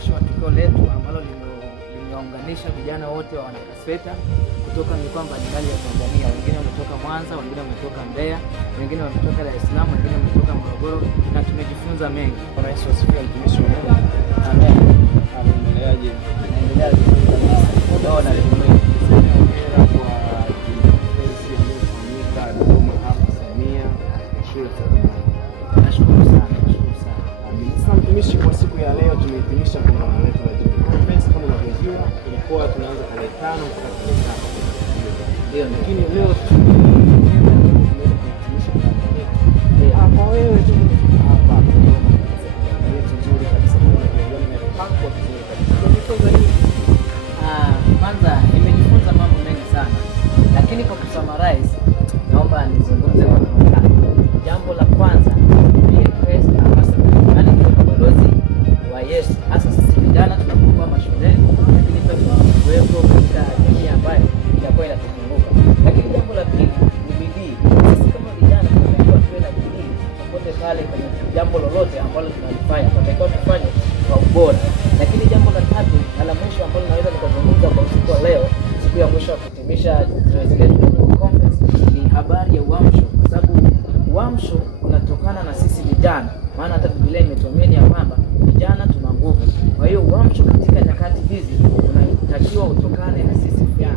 mwisho wa tukio letu ambalo limeunganisha vijana wote wa Wanakasweta kutoka mikoa mbalimbali ya Tanzania. Wengine wametoka Mwanza, wengine wametoka Mbeya, wengine wametoka Dar es Salaam, wengine wametoka Morogoro, na tumejifunza mengi. Bwana Yesu asifiwe, mtumishi wa Mungu. Amen. Anaendeleaje? Naendelea vizuri kabisa. Ndio na limwengu. Hongera kwa conference iliyofanyika Dodoma hapa Samia shule za Dodoma. Nashukuru sana, nashukuru sana. Amen. Sasa mtumishi, kwa siku ya leo tumehitimisha kongamano letu la Junior Conference. Kama unavyojua tulikuwa tunaanza tarehe 5 mpaka tarehe 7. Ndio, lakini leo tumehitimisha kongamano letu. Hapa wewe tu hapa yetu nzuri kabisa, kwa hiyo nimepangwa vizuri kabisa. Tumejifunza nini? Kwanza nimejifunza mambo mengi sana, lakini kwa kusummarize naomba nizungumze mambo matatu. Jambo la kwanza ni Christ ambassador, yaani ni balozi wa Yesu. Hasa sisi vijana tunapokuwa mashuleni, lakini pia tunakuwepo katika jamii ambayo inakuwa inatuzunguka. Lakini jambo la pili ni bidii. Sisi kama vijana tunatakiwa tuwe na bidii popote pale kwenye jambo lolote ambalo tunalifanya, tunatakiwa tufanye kwa ubora. Lakini jambo la tatu na la mwisho ambalo naweza nikazungumza kwa usiku wa leo, siku ya mwisho ya kuhitimisha zoezi letu la conference, ni habari ya uamsho, kwa sababu uamsho unatokana na sisi vijana, maana hata Biblia imetuamini ya kwamba vijana tuna nguvu. Kwa hiyo uamsho katika nyakati hizi unatakiwa utokane na sisi vijana.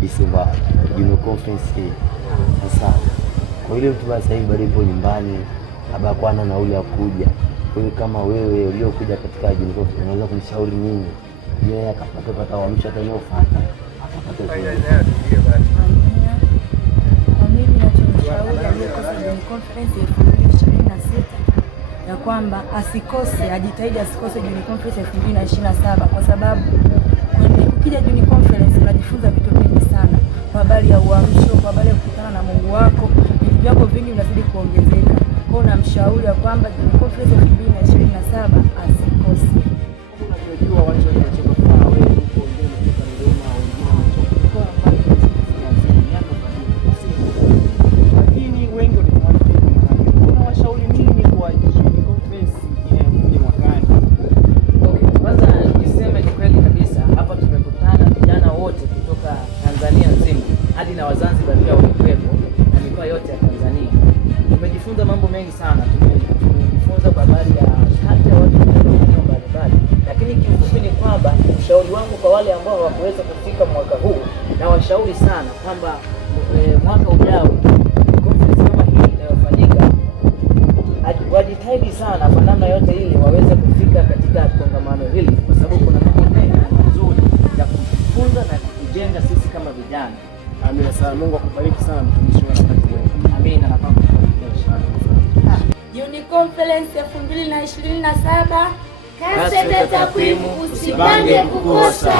Disemba Junior Conference sasa. Kwa ile mtu basi hivi bado yupo nyumbani, labda kwa na nauli ya kuja. Kwa hiyo kama wewe uliokuja katika Junior Conference unaweza kumshauri nini? Yeye akapata uamsho atakayofuata. Akapata kwa mimi nachomshauri aliyekosa Junior Conference 2026 ya kwamba asikose, ajitahidi asikose Junior Conference 2027 kwa sababu ukija Junior Conference unajifunza vitu vingi sana kwa habari ya uamsho, kwa habari ya kukutana na Mungu wako, vitu vyako vingi vinazidi kuongezeka. Kwa hiyo namshauri ya kwamba Junior Conference 2027 asikose. Unajua watu wanatoka kwa wewe huko, wengine wanatoka Dodoma, wengine wanatoka kwa mbali, lakini wengi wanatamani unawashauri nini kwa Junior Conference ya mwakani? Kwanza niseme ni kweli kabisa, hapa tumekutana vijana wote kutoka Tanzania nzima hadi na Wazanzibar pia walikuwepo na mikoa yote ya Tanzania. Tumejifunza mambo mengi sana. Tumejifunza kwa habari ya hata watu kutoka maeneo mbalimbali, lakini kiufupi ni kwamba ushauri wangu kwa wale ambao hawakuweza kufika mwaka huu, na washauri sana kwamba mwaka ujao conference kama hii inayofanyika wajitahidi sana kwa namna yote ili waweze kufika katika kongamano hili, kwa sababu kuna mambo mengi mazuri ya kujifunza na kujenga sisi kama vijana. Amina sana. Mungu akubariki sana mtumishi wangu. Amina na Baba. Junior Conference 2027 Kasweta takwimu usipange kukosa.